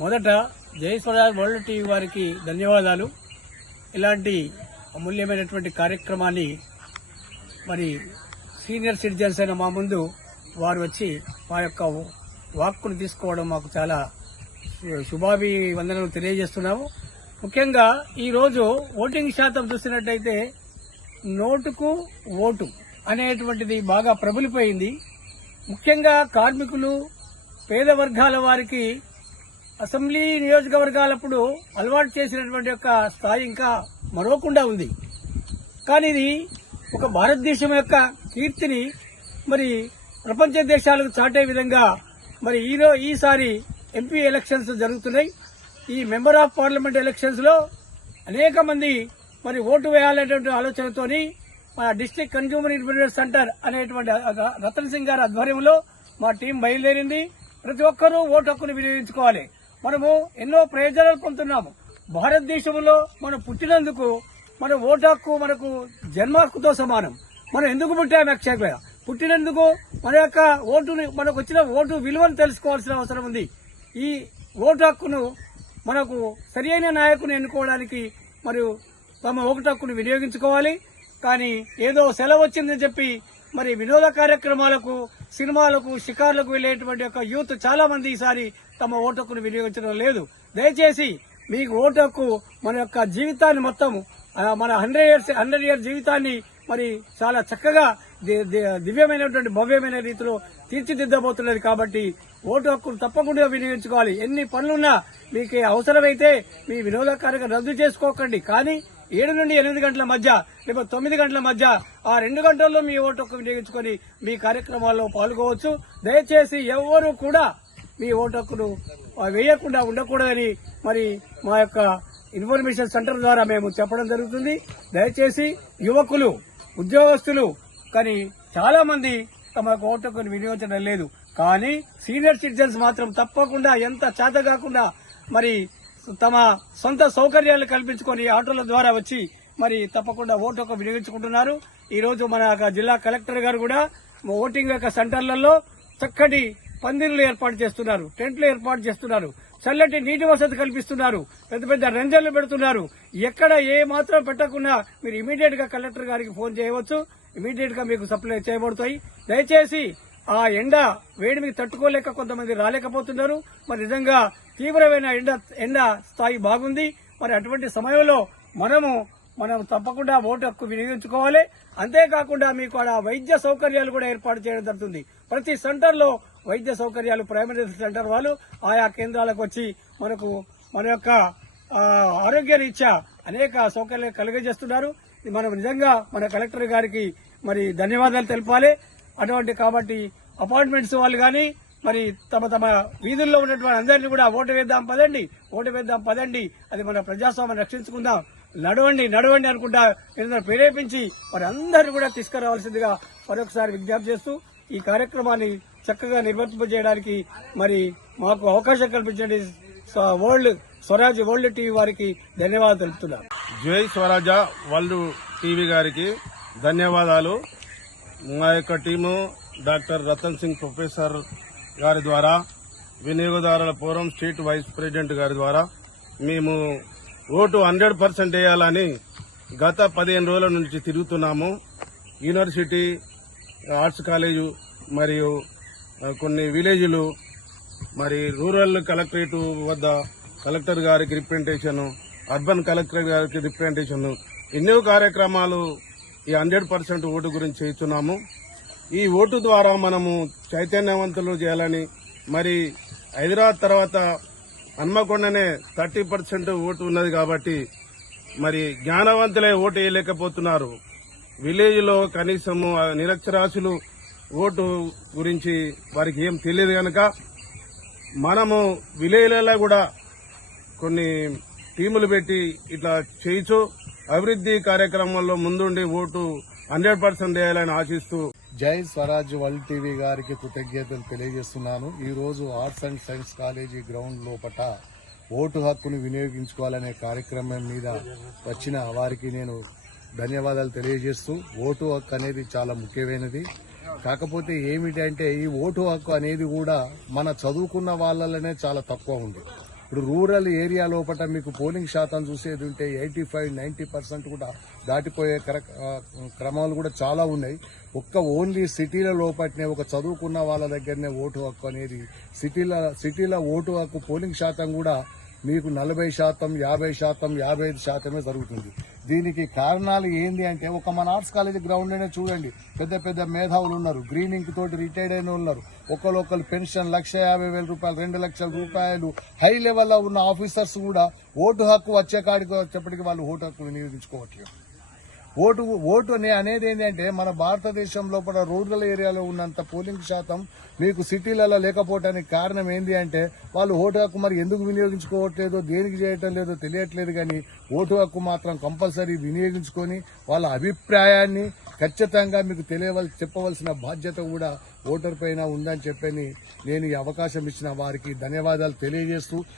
మొదట జై Swaraj world TV వారికి ధన్యవాదాలు. ఇలాంటి అమూల్యమైనటువంటి కార్యక్రమాన్ని మరి సీనియర్ సిటిజన్స్ అయిన మా ముందు వారు వచ్చి మా యొక్క వాక్కును తీసుకోవడం మాకు చాలా శుభాభివందనలు తెలియజేస్తున్నాము. ముఖ్యంగా ఈరోజు ఓటింగ్ శాతం చూసినట్టయితే నోటుకు ఓటు అనేటువంటిది బాగా ప్రబలిపోయింది. ముఖ్యంగా కార్మికులు, పేద వర్గాల వారికి అసెంబ్లీ నియోజకవర్గాలప్పుడు అలవాటు చేసినటువంటి యొక్క స్థాయి ఇంకా మరవకుండా ఉంది. కానీ ఇది ఒక భారతదేశం యొక్క కీర్తిని మరి ప్రపంచ దేశాలకు చాటే విధంగా మరి ఈసారి ఎంపీ ఎలక్షన్స్ జరుగుతున్నాయి. ఈ మెంబర్ ఆఫ్ పార్లమెంట్ ఎలక్షన్స్ లో అనేక మంది మరి ఓటు వేయాలనేటువంటి ఆలోచనతోని మన డిస్ట్రిక్ట్ కన్స్యూమర్ ఇన్ఫర్మేషన్ సెంటర్ అనేటువంటి రతన్ సింగ్ గారి ఆధ్వర్యంలో మా టీం బయలుదేరింది. ప్రతి ఒక్కరూ ఓటు హక్కును వినియోగించుకోవాలి. మనము ఎన్నో ప్రయోజనాలు పొందుతున్నాము. భారతదేశంలో మనం పుట్టినందుకు మన ఓటు హక్కు మనకు జన్మ హక్కుతో సమానం. మనం ఎందుకు పుట్టాము? యాక్చువల్గా పుట్టినందుకు మన యొక్క ఓటుని, మనకు వచ్చిన ఓటు విలువను తెలుసుకోవాల్సిన అవసరం ఉంది. ఈ ఓటు హక్కును మనకు సరియైన నాయకుని ఎన్నుకోవడానికి మరియు తమ ఓటు హక్కును వినియోగించుకోవాలి. కానీ ఏదో సెలవు వచ్చిందని చెప్పి మరి వినోద కార్యక్రమాలకు, సినిమాలకు, షికార్లకు వెళ్లేటువంటి యొక్క యూత్ చాలా మంది ఈసారి తమ ఓటు హక్కును వినియోగించడం లేదు. దయచేసి మీకు ఓటు హక్కు మన యొక్క జీవితాన్ని మొత్తం మన 100 ఇయర్స్ జీవితాన్ని మరి చాలా చక్కగా దివ్యమైనటువంటి భవ్యమైన రీతిలో తీర్చిదిద్దబోతున్నది. కాబట్టి ఓటు హక్కును తప్పకుండా వినియోగించుకోవాలి. ఎన్ని పనులున్నా మీకు అవసరమైతే మీ వినోద కార్యక్రమం రద్దు చేసుకోకండి. కానీ 7 నుండి 8 గంటల మధ్య లేకపోతే 9 గంటల మధ్య ఆ 2 గంటల్లో మీ ఓటు హక్కు వినియోగించుకొని మీ కార్యక్రమాల్లో పాల్గొవచ్చు. దయచేసి ఎవరు కూడా మీ ఓటు హక్కును వేయకుండా ఉండకూడదని మరి మా యొక్క ఇన్ఫర్మేషన్ సెంటర్ ద్వారా మేము చెప్పడం జరుగుతుంది. దయచేసి యువకులు, ఉద్యోగస్తులు కానీ చాలా మంది తమ ఓటు హక్కును వినియోగించడం లేదు. కానీ సీనియర్ సిటిజన్స్ మాత్రం తప్పకుండా ఎంత చేత కాకుండా మరి తమ సొంత సౌకర్యాలు కల్పించుకొని ఆటోల ద్వారా వచ్చి మరి తప్పకుండా ఓటు హక్కు వినియోగించుకుంటున్నారు. ఈ రోజు మన జిల్లా కలెక్టర్ గారు కూడా ఓటింగ్ యొక్క సెంటర్లలో చక్కటి పందిళ్లు ఏర్పాటు చేస్తున్నారు, టెంట్లు ఏర్పాటు చేస్తున్నారు, చల్లటి నీటి వసతి కల్పిస్తున్నారు, పెద్ద పెద్ద రంజన్లు పెడుతున్నారు. ఎక్కడ ఏ మాత్రం పెట్టకుండా మీరు ఇమీడియట్ గా కలెక్టర్ గారికి ఫోన్ చేయవచ్చు. ఇమీడియట్ గా మీకు సప్లై చేయబడతాయి. దయచేసి ఆ ఎండ వేడికి తట్టుకోలేక కొంతమంది రాలేకపోతున్నారు. మరి నిజంగా తీవ్రమైన ఎండ స్థాయి బాగుంది. మరి అటువంటి సమయంలో మనం తప్పకుండా ఓటు హక్కు వినియోగించుకోవాలి. అంతేకాకుండా మీకు ఆ వైద్య సౌకర్యాలు కూడా ఏర్పాటు చేయడం జరుగుతుంది. ప్రతి సెంటర్లో వైద్య సౌకర్యాలు ప్రైమరీ సెంటర్ వాళ్ళు ఆయా కేంద్రాలకు వచ్చి మనకు మన యొక్క ఆరోగ్య రీత్యా అనేక సౌకర్యాలు కలిగజేస్తున్నారు. మనం నిజంగా మన కలెక్టర్ గారికి మరి ధన్యవాదాలు తెలపాలి. కాబట్టి అపార్ట్మెంట్స్ వాళ్ళు కానీ మరి తమ వీధుల్లో ఉన్నటువంటి అందరినీ కూడా ఓటు వేద్దాం పదండి, అది మన ప్రజాస్వామ్యాన్ని రక్షించుకుందాం, నడవండి అనుకుంటా ప్రేరేపించి మరి అందరినీ కూడా తీసుకురావాల్సిందిగా మరొకసారి విజ్ఞప్తి చేస్తూ ఈ కార్యక్రమాన్ని చక్కగా నిర్వర్తింపజేయడానికి మరి మాకు అవకాశం కల్పించండి స్వరాజ్ వరల్డ్ టీవీ వారికి ధన్యవాదాలు తెలుపుతున్నాను. జై స్వరాజ వరల్డ్ టీవీ గారికి ధన్యవాదాలు. మా యొక్క team doctor Ratan Singh professor గారి ద్వారా, వినియోగదారుల ఫోరం స్టేట్ వైస్ ప్రెసిడెంట్ గారి ద్వారా మేము ఓటు 100% వేయాలని గత 15 రోజుల నుంచి తిరుగుతున్నాము. యూనివర్సిటీ, ఆర్ట్స్ కాలేజు మరియు కొన్ని విలేజ్లు, మరి రూరల్ కలెక్టరేట్ వద్ద కలెక్టర్ గారికి రిప్రజెంటేషన్, అర్బన్ కలెక్టర్ గారికి రిప్రజెంటేషన్, ఎన్నో కార్యక్రమాలు ఈ 100% ఓటు గురించి చేస్తున్నాము. ఈ ఓటు ద్వారా మనము చైతన్యవంతులు చేయాలని, మరి హైదరాబాద్ తర్వాత హన్మకొండనే 30% ఓటు ఉన్నది కాబట్టి మరి జ్ఞానవంతులే ఓటు వేయలేకపోతున్నారు. విలేజ్ లో కనీసము నిరక్షరాస్యులు ఓటు గురించి వారికి ఏం తెలియదు కనుక మనము విలేజ్లలో కూడా కొన్ని టీములు పెట్టి ఇట్లా చేయొచ్చు. అభివృద్ధి కార్యక్రమంలో ముందుండి ఓటు 100% వేయాలని ఆశిస్తూ జై స్వరాజ్ వరల్డ్ టీవీ గారికి కృతజ్ఞతలు తెలియజేస్తున్నాను. ఈ రోజు arts and science college ground లోపట ఓటు హక్కును వినియోగించుకోవాలనే కార్యక్రమం మీద వచ్చిన వారికి నేను ధన్యవాదాలు తెలియజేస్తూ, ఓటు హక్కు అనేది చాలా ముఖ్యమైనది. కాకపోతే ఏమిటంటే ఈ ఓటు హక్కు అనేది కూడా మన చదువుకున్న వాళ్ళలోనే చాలా తక్కువ ఉంది. ఇప్పుడు రూరల్ ఏరియా లోపల మీకు పోలింగ్ శాతం చూసేది ఉంటే 85-90% కూడా దాటిపోయే క్రమాలు కూడా చాలా ఉన్నాయి. ఓన్లీ సిటీల లోపట్నే ఒక చదువుకున్న వాళ్ళ దగ్గరనే ఓటు హక్కు అనేది సిటీల ఓటు హక్కు పోలింగ్ శాతం కూడా మీకు 40%, 50%, 55% జరుగుతుంది. దీనికి కారణాలు ఏంది అంటే మన ఆర్ట్స్ కాలేజ్ గ్రౌండ్ లోనే చూడండి, పెద్ద పెద్ద మేధావులు ఉన్నారు, గ్రీన్ ఇంక్ తోటి రిటైర్డ్ అయిన ఉన్నారు, ఒకరు పెన్షన్ 1,50,000 రూపాయలు, 2 లక్షల రూపాయలు, హై లెవెల్లో ఉన్న ఆఫీసర్స్ కూడా ఓటు హక్కు వచ్చే కాడికి వచ్చేప్పటికి వాళ్ళు ఓటు హక్కు వినియోగించుకోవట్లేదు. ఓటు అనేది ఏంటంటే మన భారతదేశం లోపల రూరల్ ఏరియాలో ఉన్నంత పోలింగ్ శాతం మీకు సిటీలలో లేకపోవడానికి కారణం ఏంది అంటే వాళ్ళు ఓటు హక్కు మరి ఎందుకు వినియోగించుకోవట్లేదో, దేనికి చేయటం లేదో తెలియట్లేదు. కానీ ఓటు హక్కు మాత్రం కంపల్సరీ వినియోగించుకొని వాళ్ళ అభిప్రాయాన్ని ఖచ్చితంగా మీకు చెప్పవలసిన బాధ్యత కూడా ఓటర్ పైన ఉందని చెప్పని నేను ఈ అవకాశం ఇచ్చిన వారికి ధన్యవాదాలు తెలియజేస్తూ